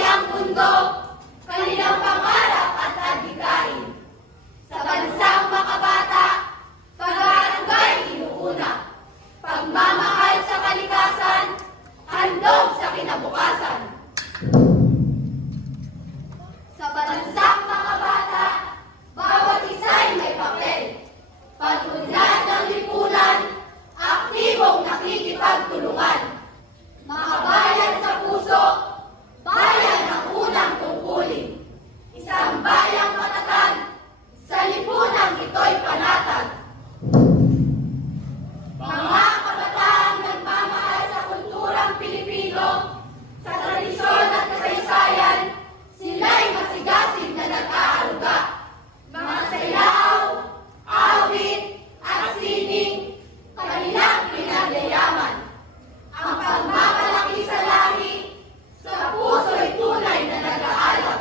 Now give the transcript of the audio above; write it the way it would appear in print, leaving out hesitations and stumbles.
ang mundo, kanilang pangarap at adhikain. Sa bansang makabata, pag-aarangay inuuna, pagmamahal sa kalikasan, handog sa kinabukasan. Sa bansang makabata, bawat isa'y may papel, pag-unlad ng lipunan, aktibong nakikipagtulungan. Makabayan sa puso, bayan ang unang tungkulin. Isang bayang matatag, sa lipunang ito'y panatag. Mga kabataang nagmamahal sa kulturang Pilipino, sa tradisyon at kasaysayan, sila'y masigasig na nag-aaruga. Mga sayaw, awit, at sining, kanilang pinagyayaman. Ang pagmamahal sa lahi, sa puso'y tunay na nag-aalab.